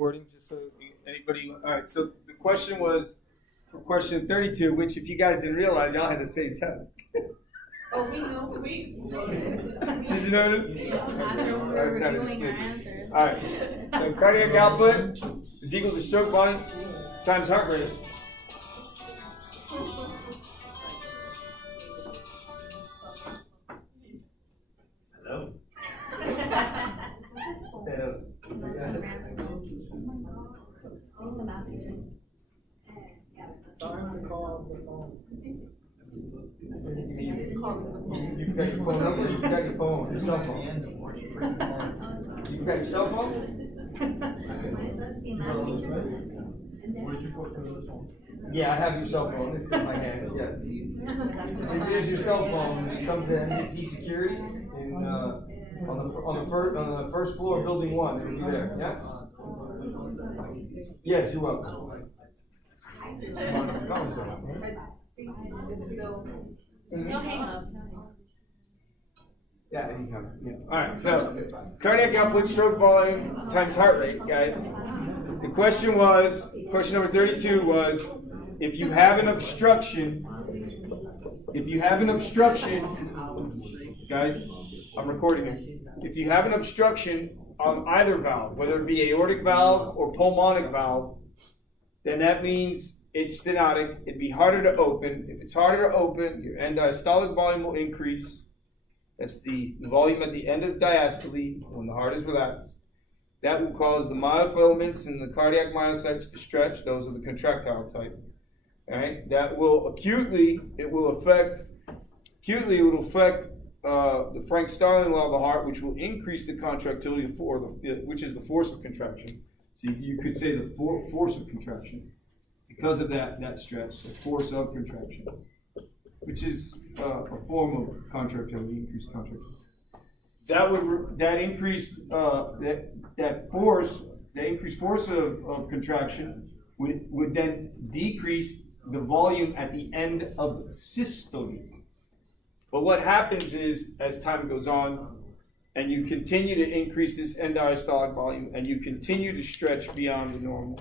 recording just so anybody. All right. So the question was for question 32, which if you guys didn't realize, y'all had the same test. Oh, we know. Did you notice? Yeah. I don't know where we're doing our answers. All right. So cardiac output is equal to stroke volume times heart rate. Hello. Hello. Time to call the phone. You've got your phone number, you've got your phone, your cell phone. You've got your cell phone? Where'd you put this phone? Yeah, I have your cell phone, it's in my hand, yes. This is your cell phone, it comes to NBC Security in, on the first floor of Building 1, it'll be there, yeah? Yes, you're welcome. No hang up. Yeah, anytime. Yeah. All right, so cardiac output, stroke volume times heart rate, guys. The question number 32 was, if you have an obstruction, guys, I'm recording it. If you have an obstruction on either valve, whether it be aortic valve or pulmonic valve, then that means it's stenotic. It'd be harder to open. If it's harder to open, your end diastolic volume will increase. That's the volume at the end of diastole when the heart is relaxed. That will cause the myofilaments and the cardiac myocytes to stretch. Those are the contractile type. All right. That will acutely affect the Frank-Starling law of the heart, which will increase the contractility of which is the force of contraction. So you could say the force of contraction because of that stretch, the force of contraction, which is a form of contractility, increased contractility. That increased force of contraction would then decrease the volume at the end of systole. But what happens is, as time goes on, and you continue to increase this end diastolic volume, and you continue to stretch beyond the normal,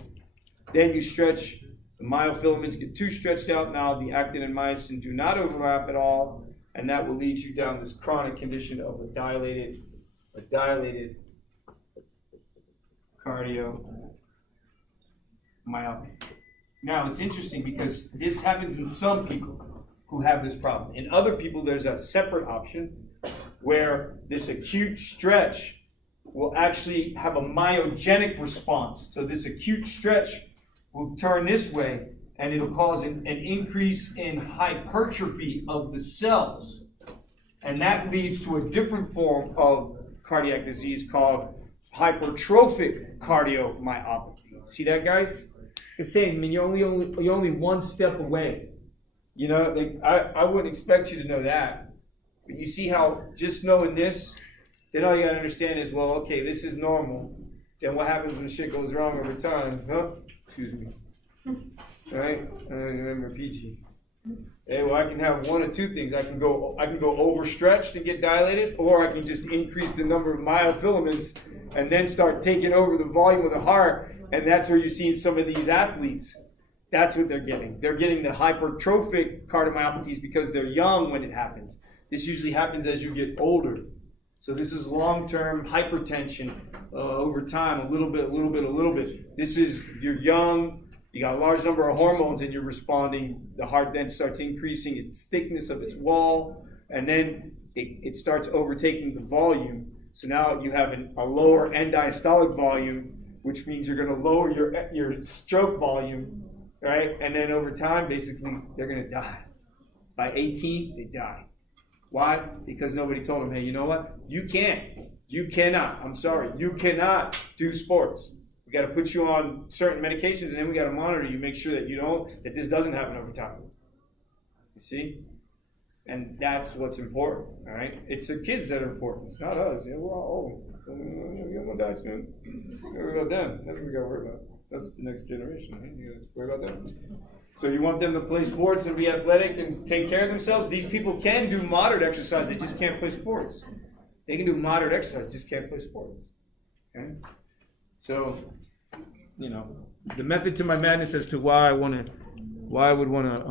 then you stretch, the myofilaments get too stretched out now, the actin and myosin do not overlap at all, and that will lead you down this chronic condition of a dilated cardiomyopathy. Now, it's interesting because this happens in some people who have this problem. In other people, there's a separate option where this acute stretch will actually have a myogenic response. So this acute stretch will turn this way, and it'll cause an increase in hypertrophy of the cells. And that leads to a different form of cardiac disease called hypertrophic cardiomyopathy. See that, guys? The same. I mean, you're only one step away. You know, like I wouldn't expect you to know that. But you see how just knowing this, then all you gotta understand is, well, okay, this is normal. Then what happens when shit goes wrong over time? Oh, excuse me. All right? I remember PG. Hey, well, I can have one of two things. I can go overstretched and get dilated, or I can just increase the number of myofilaments and then start taking over the volume of the heart. And that's where you're seeing some of these athletes. That's what they're getting. They're getting the hypertrophic cardiomyopathies because they're young when it happens. This usually happens as you get older. So this is long-term hypertension over time, a little bit. This is, you're young, you got a large number of hormones and you're responding. The heart then starts increasing its thickness of its wall, and then it starts overtaking the volume. So now you have a lower end diastolic volume, which means you're going to lower your stroke volume, right? And then over time, basically, they're going to die. By 18, they die. Why? Because nobody told them, hey, you know what? You cannot do sports. We got to put you on certain medications, and then we got to monitor you, make sure that this doesn't happen over time. You see? And that's what's important, all right? It's the kids that are important. It's not us. Yeah, we're all old. You're going to die soon. Worry about them. That's what we got to worry about. That's the next generation, right? You got to worry about them. So you want them to play sports and be athletic and take care of themselves? These people can do moderate exercise. They just can't play sports. They can do moderate exercise, just can't play sports. Okay? So you know, the method to my madness as to why I would want to